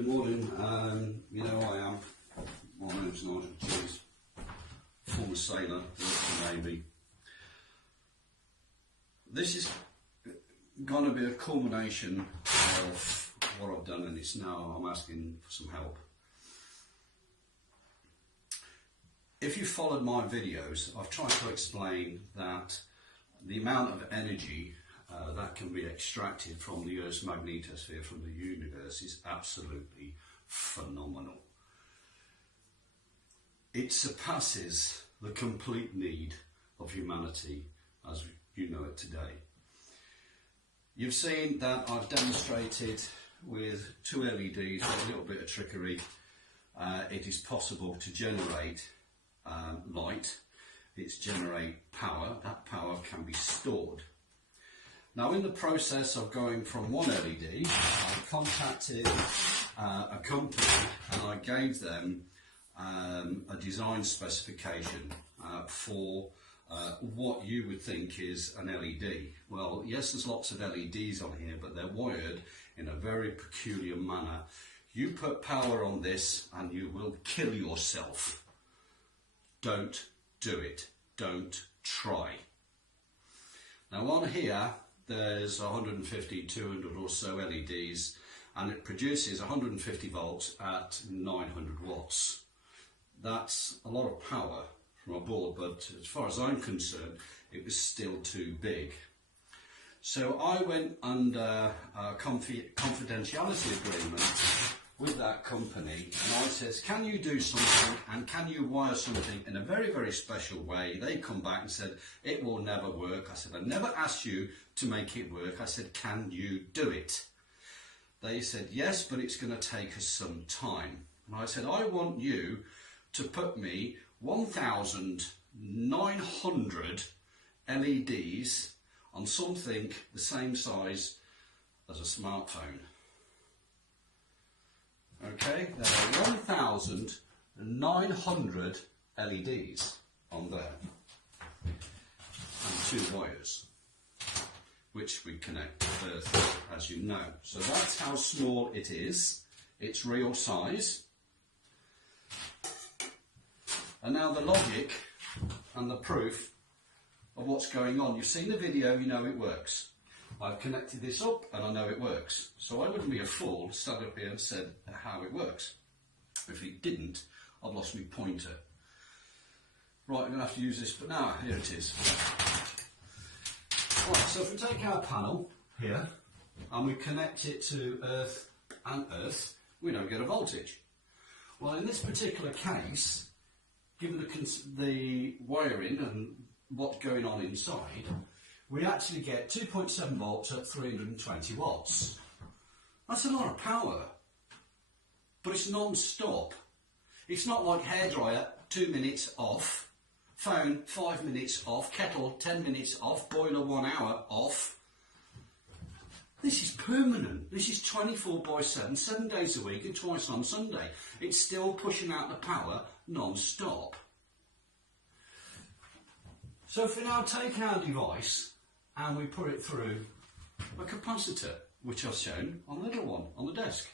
good morning. You know who I am. My name's Nigel Cheese, former sailor, worked for the Navy. This is going to be a culmination of what I've done, and it's now I'm asking for some help. If you followed my videos, I've tried to explain that the amount of energy that can be extracted from the Earth's magnetosphere, from the universe, is absolutely phenomenal. It surpasses the complete need of humanity as you know it today. You've seen that I've demonstrated with two LEDs with a little bit of trickery. It is possible to generate light. It's generate power. That power can be stored. Now, in the process of going from one LED, I contacted a company and I gave them a design specification for what you would think is an LED. Well, yes, there's lots of LEDs on here, but they're wired in a very peculiar manner. You put power on this and you will kill yourself. Don't do it. Don't try. Now, on here, there's 150, 200 or so LEDs, and it produces 150 volts at 900 watts. That's a lot of power from a board, but as far as I'm concerned, it was still too big. So I went under a confidentiality agreement with that company, and I says, can you do something, and can you wire something in a very, very special way? They come back and said, it will never work. I said, I never asked you to make it work. I said, can you do it? They said, yes, but it's going to take us some time. And I said, I want you to put me 1,900 LEDs on something the same size as a smartphone. Okay, there are 1,900 LEDs on there, and two wires, which we connect to Earth, as you know. So that's how small it is. It's real size. And now the logic and the proof of what's going on. You've seen the video, you know it works. I've connected this up and I know it works. So I wouldn't be a fool to stand up here and said how it works. If it didn't, I've lost my pointer. Right, I'm going to have to use this, but now here it is. Right, so if we take our panel here and we connect it to Earth and Earth, we don't get a voltage. Well, in this particular case, given the wiring and what's going on inside, we actually get 2.7 volts at 320 watts. That's a lot of power, but it's non-stop. It's not like hairdryer, 2 minutes off, phone 5 minutes off, kettle 10 minutes off, boiler 1 hour off. This is permanent. This is 24/7, 7 days a week and twice on Sunday. It's still pushing out the power non-stop. So if we now take our device and we put it through a capacitor, which I've shown on the little one on the desk.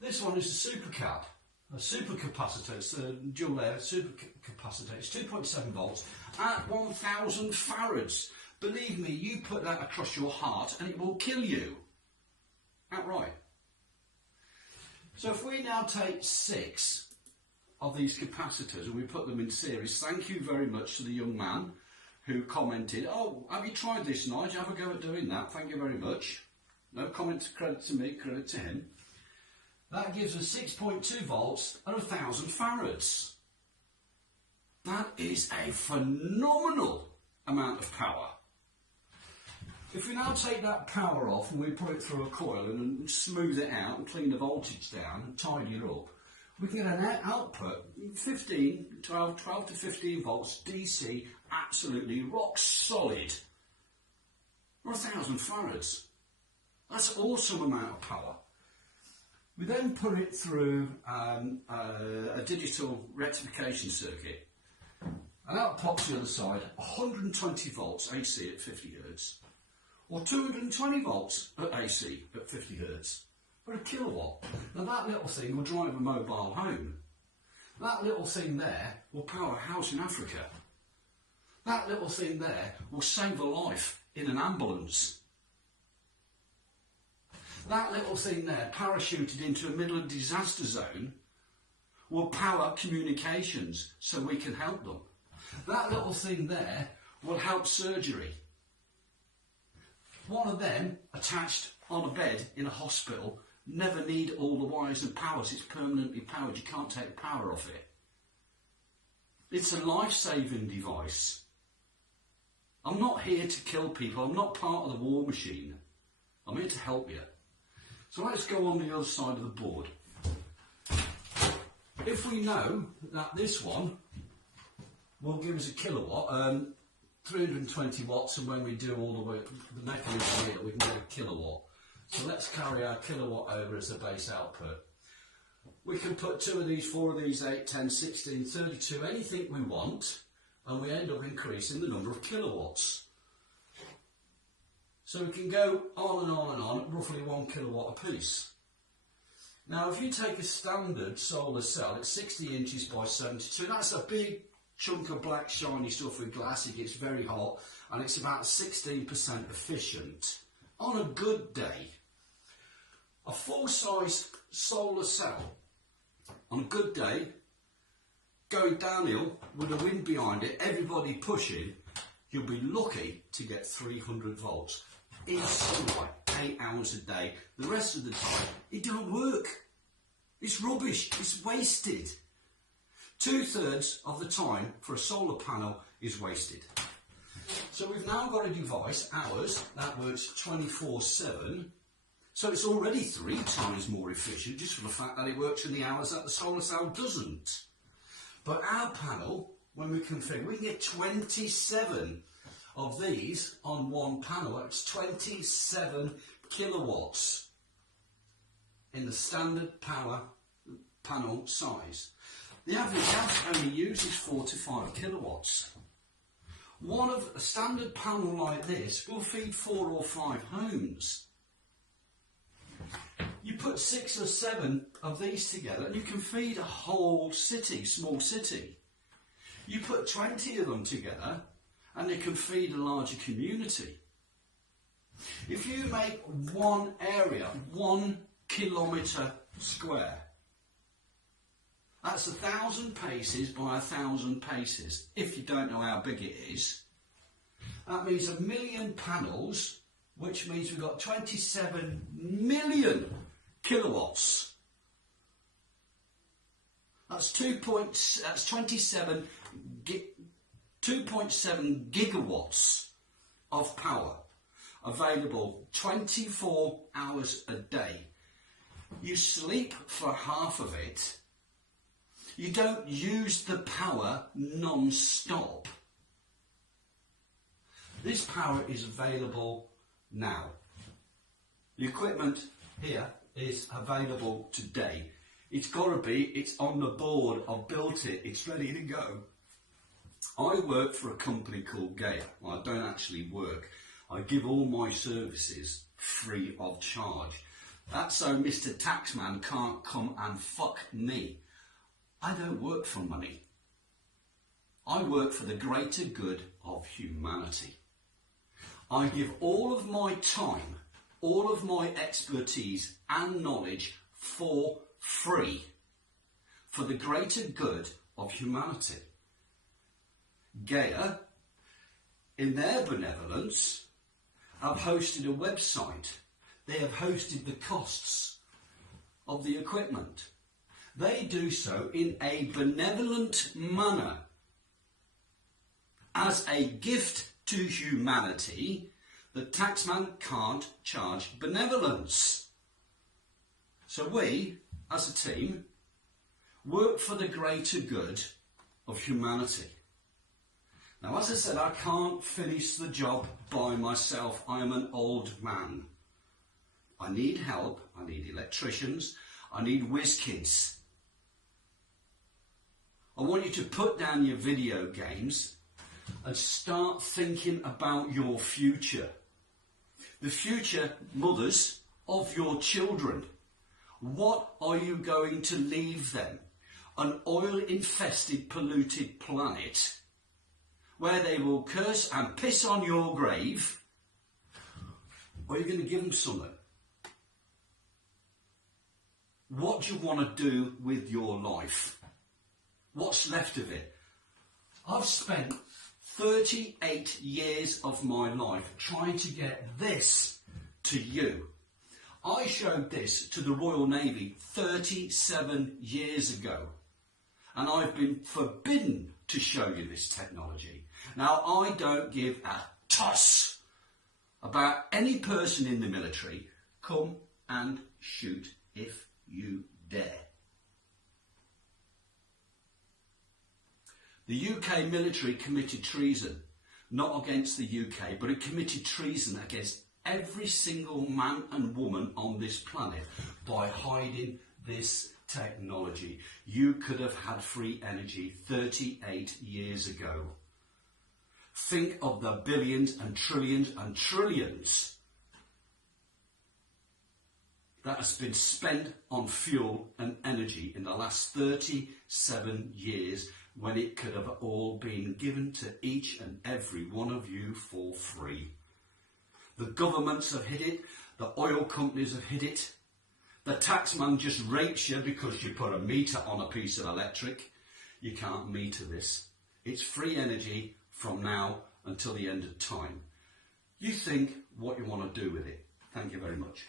This one is a supercap, a supercapacitor. It's a dual layer supercapacitor. It's 2.7 volts at 1,000 farads. Believe me, you put that across your heart and it will kill you. Outright. So if we now take 6 of these capacitors and we put them in series, thank you very much to the young man who commented, oh, have you tried this, Nigel? Have a go at doing that. Thank you very much. No comment, credit to me, credit to him. That gives us 6.2 volts at 1,000 farads. That is a phenomenal amount of power. If we now take that power off and we put it through a coil and smooth it out and clean the voltage down and tidy it up, we can get an output, 12 to 15 volts DC, absolutely rock solid, or 1,000 farads. That's an awesome amount of power. We then put it through a digital rectification circuit, and out pops the other side, 120 volts AC at 50 Hz, or 220 volts at AC at 50 Hz. for a kilowatt. Now that little thing will drive a mobile home. That little thing there will power a house in Africa. That little thing there will save a life in an ambulance. That little thing there, parachuted into a middle of disaster zone, will power communications so we can help them. That little thing there will help surgery. One of them attached on a bed in a hospital never need all the wires and powers. It's permanently powered. You can't take power off it. It's a life-saving device. I'm not here to kill people. I'm not part of the war machine. I'm here to help you. So let's go on the other side of the board. If we know that this one will give us a kilowatt, 320 watts, and when we do all the work, the mechanism here, we can get a kilowatt. So let's carry our kilowatt over as a base output. We can put 2 of these, 4 of these, 8, 10, 16, 32, anything we want, and we end up increasing the number of kilowatts. So we can go on and on and on at roughly 1 kilowatt apiece. Now if you take a standard solar cell, it's 60 inches by 72, that's a big chunk of black shiny stuff with glass. It gets very hot and it's about 16% efficient. On a good day, a full-size solar cell, on a good day, going downhill with the wind behind it, everybody pushing, you'll be lucky to get 300 volts in sunlight, 8 hours a day. The rest of the time, it don't work. It's rubbish, it's wasted. 2/3 of the time for a solar panel is wasted. So we've now got a device, ours, that works 24/7. So it's already 3 times more efficient just for the fact that it works in the hours that the solar cell doesn't. But our panel, when we configure, we can get 27 of these on one panel. It's 27 kilowatts in the standard power panel size. The average house only uses 4 to 5 kilowatts. One of a standard panel like this will feed 4 or 5 homes. You put 6 or 7 of these together and you can feed a whole city, small city. You put 20 of them together and they can feed a larger community. If you make one area 1 kilometre square, that's 1,000 paces by 1,000 paces. If you don't know how big it is, that means 1 million panels, which means we've got 27 million kilowatts. That's 2.7 gigawatts of power available 24 hours a day. You sleep for half of it. You don't use the power non-stop. This power is available now. The equipment here is available today. It's got to be, it's on the board, I've built it, it's ready to go. I work for a company called Gaia. Well, I don't actually work. I give all my services free of charge. That's so Mr. Taxman can't come and fuck me. I don't work for money. I work for the greater good of humanity. I give all of my time, all of my expertise and knowledge for free for the greater good of humanity. Gaia, in their benevolence, have hosted a website. They have hosted the costs of the equipment. They do so in a benevolent manner as a gift to humanity. The taxman can't charge benevolence. So we, as a team, work for the greater good of humanity. Now, as I said, I can't finish the job by myself. I am an old man. I need help. I need electricians. I need whiz kids. I want you to put down your video games and start thinking about your future. The future mothers of your children. What are you going to leave them? An oil-infested, polluted planet where they will curse and piss on your grave? Or are you going to give them something? What do you want to do with your life? What's left of it? I've spent 38 years of my life trying to get this to you. I showed this to the Royal Navy 37 years ago, and I've been forbidden to show you this technology. Now, I don't give a toss about any person in the military. Come and shoot if you dare. The UK military committed treason, not against the UK, but it committed treason against every single man and woman on this planet by hiding this technology. You could have had free energy 38 years ago. Think of the billions and trillions that has been spent on fuel and energy in the last 37 years, when it could have all been given to each and every one of you for free. The governments have hid it, the oil companies have hid it, the taxman just rates you because you put a meter on a piece of electric. You can't meter this. It's free energy from now until the end of time. You think what you want to do with it. Thank you very much.